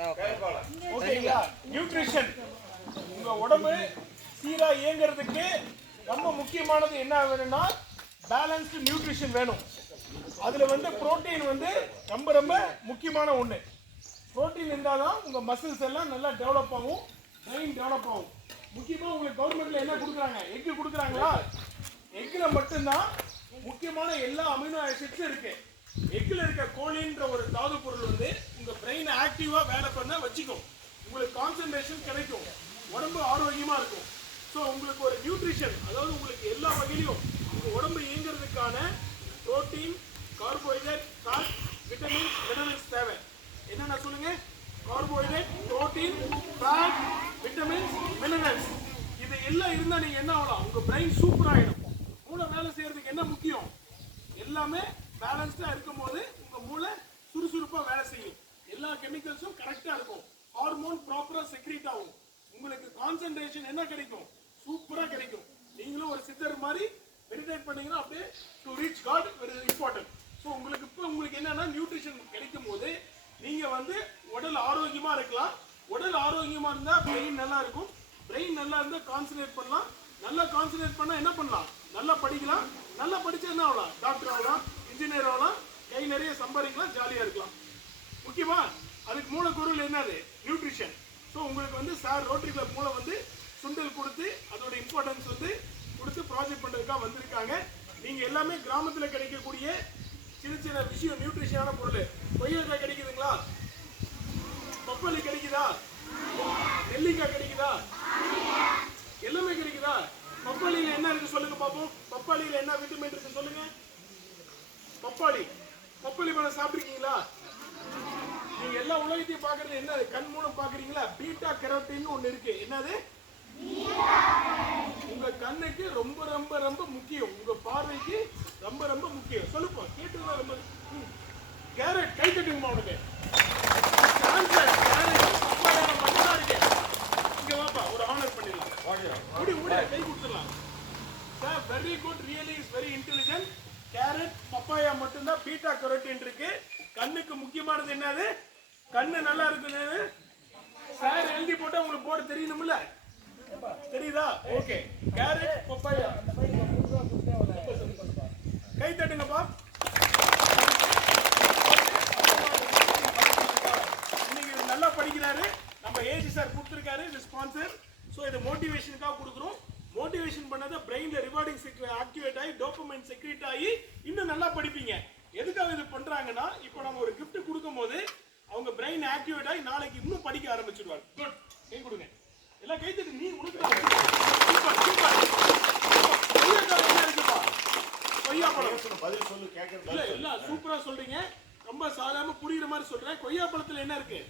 ஓகேங்களா? நியூட்ரிஷன் உங்க உடம்பு சீரா இயங்குறதுக்கு ரொம்ப முக்கியமானது என்ன வேணும்னா பேலன்ஸ்டு நியூட்ரிஷன் வேணும். அதுல புரோட்டீன் ரொம்ப ரொம்ப முக்கியமான ஒண்ணு. புரோட்டீன் இருந்தால் தான் உங்க மசில்ஸ் எல்லாம் நல்லா டெவலப் ஆகும், பிரெயின் டெவலப் ஆகும். முக்கியமா உங்களுக்கு கவர்மெண்ட்ல என்ன கொடுக்குறாங்க? எக் கொடுக்குறாங்களா? எக்ல மட்டும்தான் முக்கியமான எல்லா அமினோ ஆசிட்ஸும் இருக்கு. எக்ல இருக்க கோலின்ற ஒரு தாது பொருள் உங்க பிரெயின் ஆக்டிவா வேலை பண்ண வச்சுக்கும். உங்களுக்கு கான்சென்ட்ரேஷன் கிடைக்கும், உடம்பு ஆரோக்கியமா இருக்கும். ஸோ உங்களுக்கு ஒரு நியூட்ரிஷன், அதாவது உங்களுக்கு எல்லா வகையிலும் உங்க உடம்பு இயங்குறதுக்கான protein, carbohydrate, fat, vitamins, minerals தேவை. என்னென்ன சொல்லுங்க? Carbohydrate, protein, fat, vitamins, minerals. இது எல்லாம் இருந்தா நீங்க என்ன ஆகலாம்? உங்க பிரெயின் சூப்பர் ஆயிடும். மூளை வேலை செய்யறதுக்கு என்ன முக்கியம்? எல்லாமே பேலன்ஸ்டா இருக்கும் போது உங்க மூளை சுறுசுறுப்பா வேலை செய்யும். எல்லா கெமிக்கல்ஸும் கரெக்டா இருக்கும், ஹார்மோன் ப்ராப்பரா செக்ரீட் ஆகும். உங்களுக்கு கான்சென்ட்ரேஷன் என்ன கிடைக்கும்? சூப்பரா கிடைக்கும். நீங்களும் ஒரு சித்தர் மாதிரி மெடிடேட் பண்ணீங்கன்னா அப்படியே to reach God very important. So உங்களுக்கு என்னன்னா நியூட்ரிஷன் கிடைக்கும் போது நீங்க உடல் ஆரோக்கியமா இருக்கலாம். உடல் ஆரோக்கியமா இருந்தா பிரெயின் நல்லா இருக்கும். பிரெயின் நல்லா இருந்தா கான்சென்ட்ரேட் பண்ணலாம். நல்லா கான்சென்ட்ரேட் பண்ணா என்ன பண்ணலாம்? நல்லா படிக்கலாம். நல்லா படிச்சா என்ன ஆகலாம்? டாக்டர் ஆகலாம், இன்ஜினியர் ஆகலாம், கை நிறைய சம்பாதிக்கலாம், ஜாலியா இருக்கலாம். முக்கியமா அதுக்கு மூலப்பொருள் என்னது? நியூட்ரிஷன். ஸோ உங்களுக்கு சார் ரோட்டரி கிளப் மூலம் சுண்டல் கொடுத்து அதோட இம்பார்ட்டன்ஸ் கொடுத்து ப்ராஜெக்ட் பண்றதுக்காக வந்திருக்காங்க. நீங்க எல்லாமே கிராமத்துல கிடைக்கக்கூடிய சின்ன சின்ன விஷயம், நியூட்ரிஷனான பொருள். கொய்யாக்காய் கிடைக்குதுங்களா? பப்பாளி கிடைக்குதா? நெல்லிக்காய் கிடைக்குதா? எல்லாமே கிடைக்குதா? பப்பாளியில என்ன இருக்கு சொல்லுங்க பாப்போம். பப்பாளியில என்ன விட்டமின் இருக்கு சொல்லுங்க? பப்பாளி பழம் சாப்பிட்டுருக்கீங்களா? நீங்க எல்லா உலகத்தையும் பாக்குறது என்ன? கண் மூலம் பாக்குறீங்களா? பீட்டா கெரோட்டின் ஒண்ணு இருக்கு. என்னது? உங்க கண்ணுக்கு ரொம்ப ரொம்ப ரொம்ப முக்கியம், உங்க பார்வைக்கு ரொம்ப ரொம்ப முக்கியம். சொல்லுப்பா, கேட்டுதான் ரொம்ப. கேரட் கை தட்டுங்கம்மா. உனக்கு மட்டும்தான் இருக்கு. இங்க வாப்பா, ஒரு ஆனர் பண்ணிடலாம். கை கொடுத்துடலாம். Sir very good, really is very intelligent. Carrot, papaya மட்டும்தான் பீட்டா கெரோட்டின் இருக்கு. கண்ணுக்கு முக்கியமானது என்னது? கண்ணு நல்லா இருக்குது. சார் எழுதி போட்டா உங்களுக்கு போட தெரியணும்ல? தெரியுதா? ஓகே. Carrot, papaya. கை தட்டுங்கப்பா. இன்னைக்கு நல்லா படிக்கிறாரு. நம்ம ஏஜி சார் கொடுத்துருக்காரு, இது ஸ்பான்சர். ஸோ இதை மோட்டிவேஷனுக்காக கொடுக்குறோம். மோட்டிவேஷன் பண்ணாத பிரெயின்ல ரிவார்டிங் செக்ரேட் ஆக்டிவேட் ஆகி டோபமைன் செக்ரேட் ஆகி இன்னும் நல்லா படிப்பீங்க. எதுக்காக இது பண்றாங்கன்னா, இப்போ நம்ம ஒரு கிஃப்ட் கொடுக்கும் போது அவங்க பிரெயின் ஆக்டிவேட் ஆகி நாளைக்கு இன்னும் படிக்க ஆரம்பிச்சிடுவாங்க. குட், கை கொடுங்க. எல்லாம் கை தட்டு. நீ உனக்கு சூப்பர் சூப்பர். கொய்யாக்காய் என்ன இருக்குப்பா? கொய்யாப்பழம் பதில் சொல்லு. கேட்கறது இல்ல, எல்லாம் சூப்பரா சொல்றீங்க. ரொம்ப சாதாரண புரியுற மாதிரி சொல்றேன். கொய்யாப்பழத்துல என்ன இருக்கு?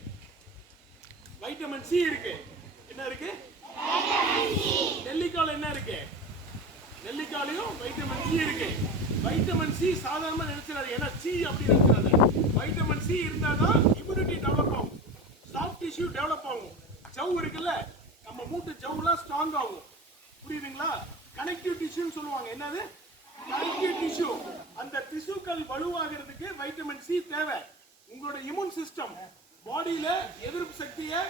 வைட்டமின் சி இருக்கு. என்ன இருக்கு? நெல்லிக்காயில என்ன இருக்கு? நெல்லிக்காயிலையும் வைட்டமின் சி இருக்கு. வைட்டமின் சி சாதாரணமா நினைச்சிடாது, ஏன்னா சி அப்படி நினைச்சிடாது. வைட்டமின் சி இருந்தாதான் இம்யூனிட்டி டெவலப் ஆகும், சாஃப்ட் டிஷ்யூ டெவலப் ஆகும். ஜவ் இருக்குல்ல, நம்ம மூட்டு ஜவ்லாம் ஸ்ட்ராங் ஆகும். புரியுதுங்களா? கனெக்டிவ் டிஷ்யூன்னு சொல்லுவாங்க. என்னது? Connective tissue. அந்த டிஷ்யூக்கள் வலுவாகிறதுக்கு வைட்டமின் சி தேவை. உங்களோட இம்யூன் சிஸ்டம் பாடியில எதிர்ப்பு சக்தியை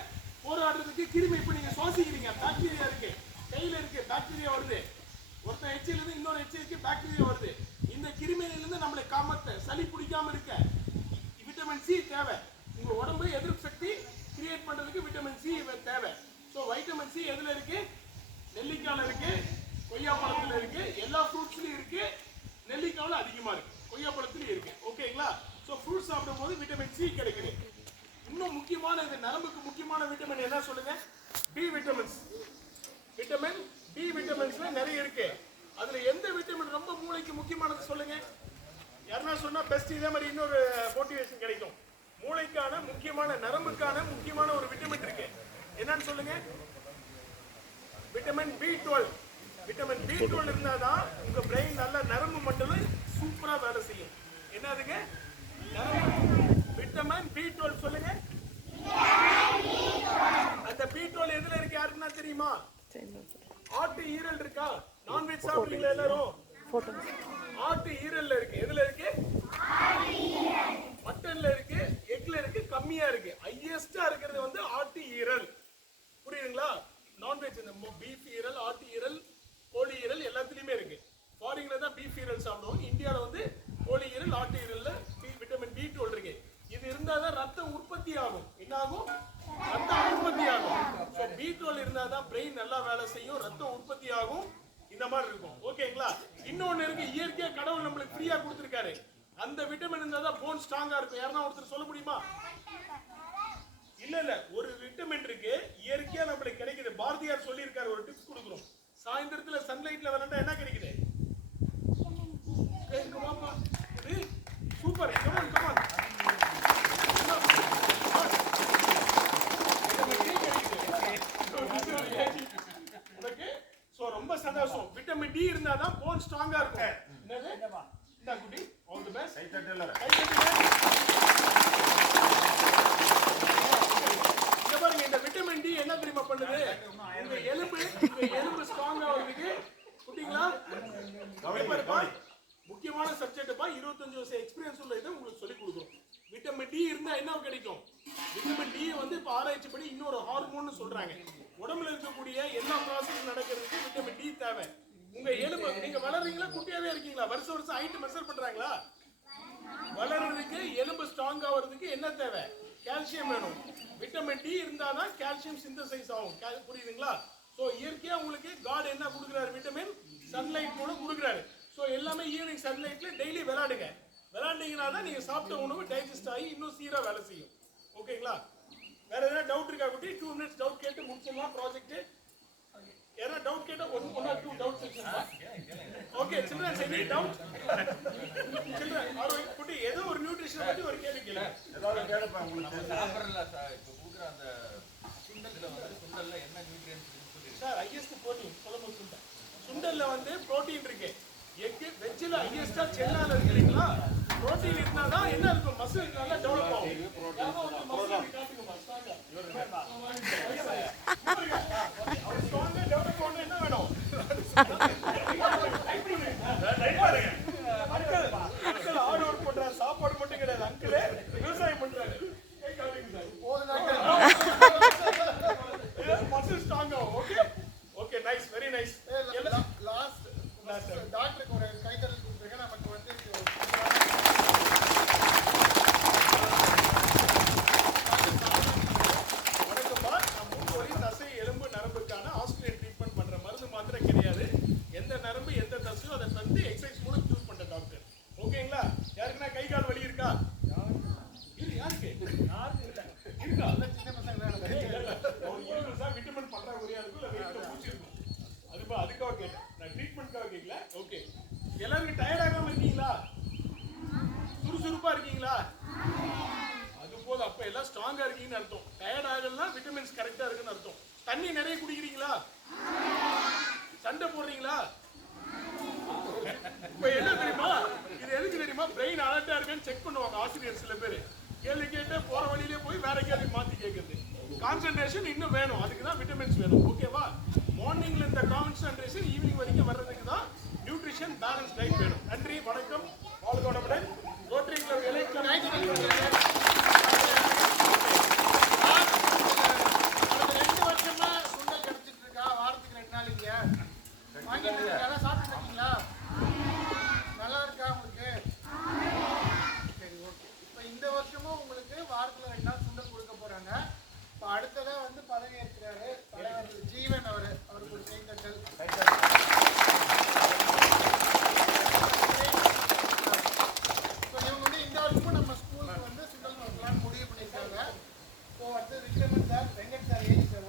போராடுறதுக்கு கிருமி, இப்ப நீங்க சுவாசிக்கிறீங்க, பாக்டீரியா இருக்கு, கையில இருக்கு, பாக்டீரியா வருது. ஒருத்தன் எச்சில இருந்து இன்னொரு எச்சிலுக்கு பாக்டீரியா வருது. இந்த கிருமியில இருந்து நம்மளை காமத்த சளி பிடிக்காம இருக்க விட்டமின் சி தேவை. உங்க உடம்பு எதிர்ப்பு சக்தி கிரியேட் பண்றதுக்கு விட்டமின் சி தேவை. ஸோ வைட்டமின் சி எதுல இருக்கு? நெல்லிக்காயில இருக்கு, கொய்யாப்பழத்துல இருக்கு, எல்லா ஃப்ரூட்ஸ்லயும் இருக்கு. நெல்லிக்காயில அதிகமா இருக்கு, கொய்யாப்பழத்துலயும் இருக்கு. ஓகேங்களா? ஸோ ஃப்ரூட்ஸ் சாப்பிடும் போது விட்டமின் சி கிடைக்குது. இன்னும் முக்கியமான, இந்த நரம்புக்கு முக்கியமான விட்டமின் என்ன சொல்லுங்க? B vitamins. விட்டமின் பி விட்டமின்ஸ்ல நிறைய இருக்கு. அதுல எந்த விட்டமின் ரொம்ப மூளைக்கு முக்கியமானது சொல்லுங்க? யாருன்னா சொன்னா பெஸ்ட். இதே மாதிரி இன்னொரு மோட்டிவேஷன் கிடைக்கும். மூளைக்கான முக்கியமான, நரம்புக்கான முக்கியமான ஒரு விட்டமின் இருக்கு. என்னன்னு சொல்லுங்க? Vitamin B12. விட்டமின் B12 இருந்தாதான் உங்க பிரெயின் நல்ல நரம்பு மண்டலம் சூப்பரா வேலை செய்யும். என்னதுங்க? விட்டமின் B12 சொல்லுங்க. அந்த B12 எதுல இருக்கு யாருக்குன்னா தெரியுமா? ஆட்டு ஈரல் இருக்கா? நான்வெஜ் சாப்பிடுறீங்களா எல்லாரும்? ஆட்டு ஈரல்ல இருக்கு. எதுல இருக்கு? மட்டன்ல இருக்கு, எக்ல இருக்கு, கம்மியா இருக்கு. ஹையஸ்டா இருக்கிறது நான்வெஜ் இந்த பீஃப் ஈரல், ஆட்டு ஈரல், கோழி ஈரல் எல்லாத்துலயுமே இருக்கு. ஃபாரின்ல தான் பீஃப் ஈரல் சாப்பிடுவோம், இந்தியாவில் வந்து கோழி ஈரல், ஆட்டு ஈரல்ல விட்டமின் B12 இருக்கு. இது இருந்தால் தான் ரத்த உற்பத்தி ஆகும். என்ன ஆகும்? ரத்த உற்பத்தி ஆகும். ஸோ B12 இருந்தால் தான் பிரெயின் நல்லா வேலை செய்யும், ரத்த உற்பத்தி ஆகும், இந்த மாதிரி இருக்கும். ஓகேங்களா? இன்னொன்னு இருக்கு, இயற்கையா கடவுள் நம்மளுக்கு ஃப்ரீயா கொடுத்துருக்காரு. அந்த விட்டமின் இருந்தால் தான் போன் ஸ்ட்ராங்கா இருக்கும். யாருன்னா ஒருத்தர் சொல்ல முடியுமா? இல்ல ஒரு விட்டமின் இருக்கு, இயற்கையா நம்மளுக்கு கிடைக்குது. பாரதியார் சொல்லியிருக்காரு, ஒரு டிப்ஸ் கொடுக்குறோம். சாயந்தரத்துல சன்லைட்ல வரண்டா என்ன கிடைக்குது? Super, come on come on. ரொம்ப சந்தோஷம். விட்டமின் டி இருந்தா தான் போன் ஸ்ட்ராங்கா இருக்கும். இந்த குட்டி ஆல் தி பெஸ்ட். இந்த விட்டமின் டி என்ன தெரியுமா பண்ணுது? உங்க எலும்பு ஸ்ட்ராங்கா ஆகுதுக்கு. குட்டிங்களா முக்கியமான சப்ஜெக்ட்ப்பா, 25 வருஷம் எக்ஸ்பீரியன்ஸ் உள்ள இதை உங்களுக்கு சொல்லி கொடுக்குறோம். விட்டமின் டி இருந்தா என்ன கிடைக்கும்? விட்டமின் டி வந்து இப்போ ஆராய்ச்சிப்படி இன்னொரு ஹார்மோன் சொல்றாங்க. உடம்புல இருக்கக்கூடிய எல்லா ப்ராசஸ் நடக்கிறதுக்கு விட்டமின் டி தேவை. உங்க எலும்பு நீங்க வளர்றீங்களா, குட்டியாவே இருக்கீங்களா, வருஷம் ஹைட் மெஷர் பண்றாங்களா? வளர்றதுக்கு, எலும்பு ஸ்ட்ராங் ஆகிறதுக்கு என்ன தேவை? கால்சியம் வேணும். விட்டமின் டி இருந்தாதான் கால்சியம் சிந்தசைஸ் ஆகும். புரியுதுங்களா? ஸோ இயற்கையா உங்களுக்கு காட் என்ன கொடுக்குறாரு? விட்டமின் சன்லைட் கூட கொடுக்குறாரு. ஸோ எல்லாமே ஈவினிங் சன்லைட்ல டெய்லி விளையாடுங்க. விளையாண்டீங்கன்னா தான் நீங்க சாப்பிட்ட உணவு டைஜஸ்ட் ஆகி இன்னும் சீரா வேலை செய்யும். ஓகேங்களா? வேற எதனா டவுட் இருக்கா குட்டி? 2 minutes டவுட் கேட்டு முடிச்சிடலாம் ப்ராஜெக்ட். யாரா டவுட் கேட்டா 1 or 2 doubt section. Okay children, any doubt? Children are குட்டி ஏதோ ஒரு நியூட்ரிஷன் பத்தி ஒரு கேள்வி கேளுங்க. ஏதாவது கேளுப்பா. உங்களுக்கு சாப்பிடறல சார், இப்போ குடுக்குற அந்த சுண்டல்ல வந்து சுண்டல்ல என்ன நியூட்ரியன்ட்ஸ் இருக்கு சார்? ஹையஸ்ட் புரோட்டீன் சொல்லுங்க. சுண்டல்ல வந்து புரோட்டீன் இருக்கு. எக் வெஜ்ஜில் ஹையஸ்டா செல்லால இருக்குங்களா? புரோட்டீன் இருந்தா தான் என்ன இருக்கும்? மசில் நல்லா டெவலப் ஆகும். என்ன வேணும்? அங்கிள் ஆர்டர் ஒர்க் பண்றாரு, சாப்பாடு மட்டும் கிடையாது, அங்கிள் விவசாயம் பண்றாரு. மசில் ஸ்ட்ராங் ஆகும். Okay okay, nice, very nice. டாக்டருக்கு ஒரு கைத்தறல் கொடுத்துருங்க. நமக்கு வந்து வணக்கம்ப்பா. நான் மூட்டு வலி, தசை, எலும்பு, நரம்புக்கான ஆஸ்திரேலியன் ட்ரீட்மெண்ட் பண்ற மருந்து மாத்திரை கிடையாது. எந்த நரம்பு எந்த தசையோ அதை வந்து எக்ஸசைஸ் மூலம் க்யூர் பண்ற டாக்டர். ஓகேங்களா? யாருக்குன்னா கை கால் வலி இருக்கா? யாருக்கு இருக்கா? சின்ன பசங்க விட்டமின் பற்றாக்குறையா இருக்கும், இல்ல வெயிட்ல பூச்சி இருக்கும். அதுக்காக கேட்டேன், நான் ட்ரீட்மெண்ட்காக கேட்கல. ஓகே, எல்லாரும் டயர்ட் ஆகாம இருக்கீங்களா? சுறுசுறுப்பா இருக்கீங்களா? அது போதும், அப்ப எல்லாம் ஸ்ட்ராங்கா இருக்கீங்கன்னு அர்த்தம். டயர்ட் ஆகலன்னா விட்டமின்ஸ் கரெக்டா இருக்குன்னு அர்த்தம். தண்ணி நிறைய குடிக்கிறீங்களா? சண்டை போடுறீங்களா? இப்ப என்ன தெரியுமா, இது எதுக்கு தெரியுமா? பிரெயின் அலர்ட்டா இருக்கான்னு செக் பண்ணுவாங்க ஆசிரியர். சில பேர் கேள்வி கேட்டு போற வழியிலே போய் வேற கேள்வி மாத்தி கேட்கறது. கான்சென்ட்ரேஷன் இன்னும் வேணும், அதுக்கு தான் விட்டமின்ஸ் வேணும். ஓகேவா? மார்னிங்ல இந்த கான்சென்ட்ரேஷன் ஈவினிங் வரைக்கும் வர்றதுக்கு தான் நியூட்ரிஷன் பேலன்ஸ் டயட் வேணும். நன்றி, வணக்கம், வாழ்க வளமுடன். ரோட்டரி கிளப் எலை கிளப் 2 வருஷமா சுண்டல் கிடைச்சிட்டு இருக்கா? வாரத்துக்கு 2 நாள் இல்லையா? வாங்கிட்டு இருக்கா? சாப்பிட்டு இருக்கீங்களா? நல்லா இருக்கா உங்களுக்கு? சரி, ஓகே. இப்போ இந்த வருஷமும் உங்களுக்கு வாரத்துல 2 நாள் சுண்டல் கொடுக்க போறாங்க. இப்போ அடுத்ததா வந்து பதவி ஏற்கிறாரு தலைவர் ஜீவன் அவருக்கு ஒரு கைத்தட்டல். இப்போ இவங்க வந்து இந்த வருஷமும் நம்ம ஸ்கூலுக்கு வந்து சுண்டல் கொடுக்கலாம்னு முடிவு பண்ணியிருக்காங்க. இப்போ வந்து Vikraman sir, Venkat sir, AG sir,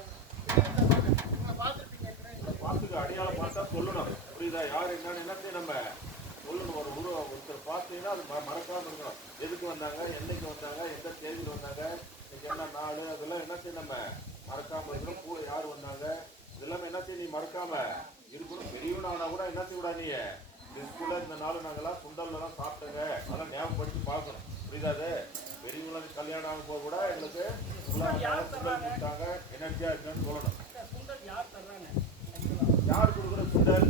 இவங்களை பார்த்துருப்பீங்க. பார்த்துக்க அடையாளம் பார்த்தா சொல்லணும். புரியுதா? யார் என்னன்னு நம்ம சொல்லணும். ஒருத்தர் பார்த்தீங்கன்னா அது மறக்காம இருக்கணும். எதுக்கு வந்தாங்க, என்னைக்கு வந்தாங்க, எந்த தேதியில் வந்தாங்க, என்ன நாள், அதெல்லாம் என்ன செய்ய நம்ம மறக்காம இருக்கணும். கூட யார் வந்தாங்க இதெல்லாம் என்ன செய்ய நீ மறக்காம இருக்கணும். பெரியவனானா கூட என்ன செய்ய விடா, நீ ஸ்கூல்ல இந்த நாள் நாங்கெல்லாம் சுண்டல்லாம் சாப்பிட்டங்க, அதெல்லாம் ஞாபகப்படுத்தி பார்க்கணும். புரியுதாது? பெரியவங்களுக்கு கல்யாணம் ஆகும் போது கூட எங்களுக்கு சுண்டல் கொடுத்தாங்க, எனர்ஜியா இருக்குன்னு சொல்லணும். யார் கொடுக்குற சுண்டல்?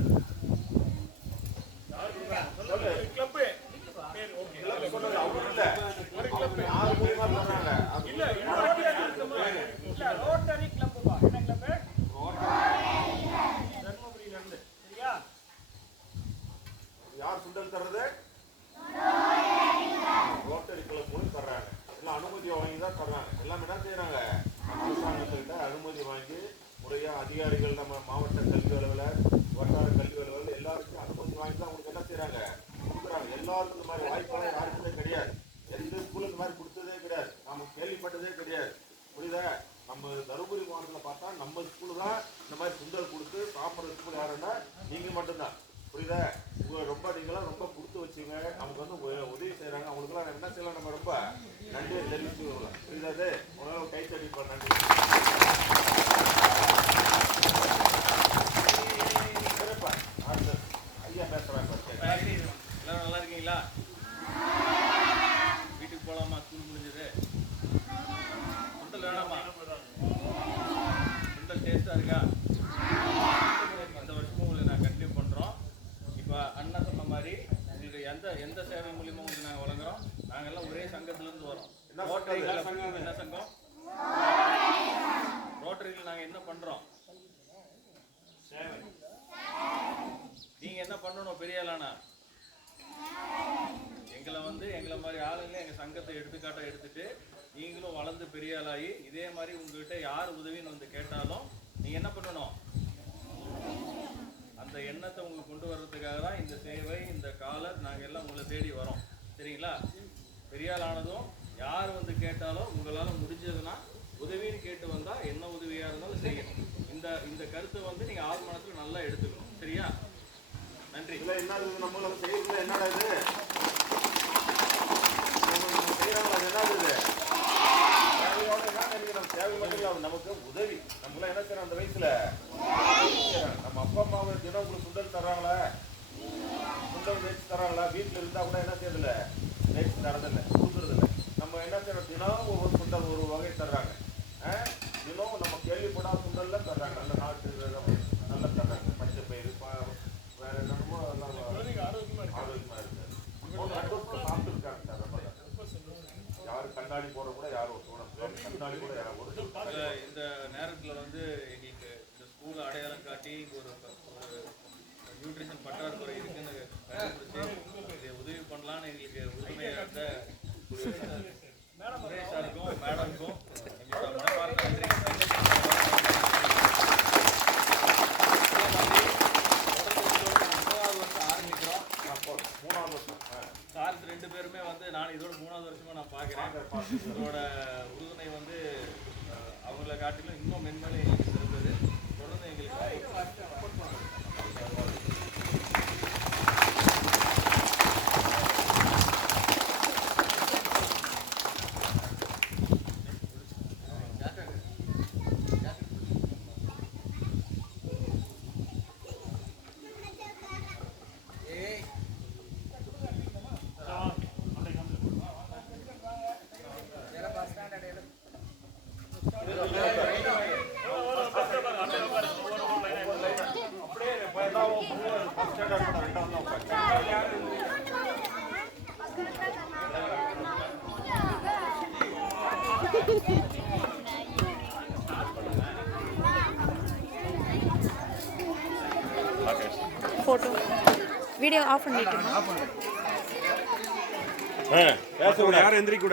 Rotary club. என்ன கிளப்? செய்யறாங்க, அரசாங்கத்துக்கிட்ட அனுமதி வாங்கி முறையா அதிகாரிகள், நம்ம மாவட்ட கல்வி அலுவலர், வட்டார கல்வி அலுவலர் எல்லாருக்கும் அனுமதி வாங்கி தான் அவங்களுக்கு என்ன செய்யறாங்க, கொடுக்குறாங்க. எல்லாருக்கும் இந்த மாதிரி வாய்ப்பெல்லாம் யாருக்குமே கிடையாது. எந்த ஸ்கூலும் இந்த மாதிரி கொடுத்ததே கிடையாது, நம்ம கேள்விப்பட்டதே கிடையாது. புரியுதா? நம்ம தருமபுரி மாவட்டத்தில் பார்த்தா நம்ம ஸ்கூலு தான் இந்த மாதிரி சுண்டல் கொடுத்து சாப்பிட்ற ஸ்கூல் யாருன்னா நீங்க மட்டும்தான். புரியுதா? ரொம்ப நீங்களாம் ரொம்ப கொடுத்து வச்சுங்க, நமக்கு வந்து உதவி செய்யறாங்க. அவங்களுக்குலாம் என்ன செய்யலாம், நம்ம ரொம்ப நன்றியை தெரிவிச்சு வரலாம். புரியுதாது? உங்களால கை தட்டிப்பா, நன்றி. ஐயா பேசுறாங்க. எல்லாரும் நல்லா இருக்கீங்களா? வீட்டுக்கு போகலாமா? ஸ்கூல் முடிஞ்சது. சுண்டல் வேணாமா? சுண்டல் டேஸ்டா இருக்கா? இந்த வருஷமும் உங்களுக்கு நான் கண்டினியூ பண்ணுறோம். இப்போ அண்ணா சொன்ன மாதிரி உங்களுக்கு எந்த சேவை மூலியமாக உங்களுக்கு நாங்கள் வழங்குறோம். நாங்கள் எல்லாம் ஒரே சங்கத்திலேருந்து வரோம். ரோட்டரியில் என்ன சங்கம்? ரோட்டரியில் நாங்கள் என்ன பண்ணுறோம்? சேவை. நீங்கள் என்ன பண்ணணும் பெரிய ஆளானா? எங்களை மாதிரி ஆளுங்க எங்கள் சங்கத்தை எடுத்துக்காட்டாக எடுத்துட்டு நீங்களும் வளர்ந்து பெரிய ஆளாகி இதே மாதிரி உங்ககிட்ட யார் உதவின்னு வந்து கேட்டாலும் நீங்கள் என்ன பண்ணணும்? அந்த எண்ணத்தை உங்களுக்கு கொண்டு வர்றதுக்காக தான் இந்த சேவை, இந்த காலர் நாங்கள் எல்லாம் உங்களை தேடி வரோம். சரிங்களா? பெரிய ஆள் ஆனதும் யார் வந்து கேட்டாலும் உங்களால் முடிஞ்சதுன்னா உதவின்னு கேட்டு வந்தால் என்ன உதவியாக இருந்தாலும் செய்யணும். இந்த கருத்தை வந்து நீங்கள் ஆள் மனத்தில் நல்லா எடுத்துக்கணும். சரியா? நன்றி. இல்லை என்னது நம்மள செய்யறது, என்னடா இது செய்யறாங்க, என்னது இது தேவையோட என்ன நினைக்கிறோம்? தேவை மட்டும் இல்லை, நமக்கு உதவி. நம்மளாம் என்ன செய்யறோம் அந்த வயசுல, நம்ம அப்பா அம்மாவை தினம் உங்களுக்கு சுண்டல் தர்றாங்களா, சுண்டல் வேச்சு தர்றாங்களா? வீட்டில் இருந்தால் கூட என்ன செய்யறதில்ல, வேச்சு தரதில்லை, கொடுக்குறதில்லை. நம்ம என்ன செய்யறோம், தினம் ஒவ்வொரு சுண்டல் ஒரு வகை தர்றாங்க. தினம் நம்ம கேள்விப்படாத சுண்டல்ல தர்றாங்க, நல்ல நாட்டு நல்லா தர்றாங்க. பச்சை பயிறு, வேற என்னமோ ஆரோக்கியமா இருக்கு. சாப்பிட்டு இருக்காங்க சார். யாரும் கண்ணாடி போட கூட யாரும் கண்ணாடி கூட யாரும் இந்த நேரத்தில் வந்து எங்களுக்கு இந்த ஸ்கூல் அடையாளம் காட்டி ஒரு நியூட்ரிஷன் பற்றாக்குறை இருக்குன்னு கண்டுபிடிச்சு உதவி பண்ணலான்னு எங்களுக்கு உரிமையாக இருந்த சுரேஷாருக்கும் மேடமுக்கும் எங்களோட மனமார்ந்த நன்றி. ஆரம்பிக்கிறோம். 3வது வருஷம் சார் 2 பேருமே வந்து நான் இதோட 3வது வருஷமா நான் பார்க்குறேன். இதோட உறுதுணை வந்து அவங்கள காட்டிலும் இன்னும் மென்மேலும் எங்களுக்கு இருந்தது. தொடர்ந்து எங்களுக்கு சப்போர்ட் பண்ணுறது. ஃபோட்டோ வீடியோ ஆஃப் பண்ணிட்டு பேச யாரும் எந்திரிக்க கூடாது.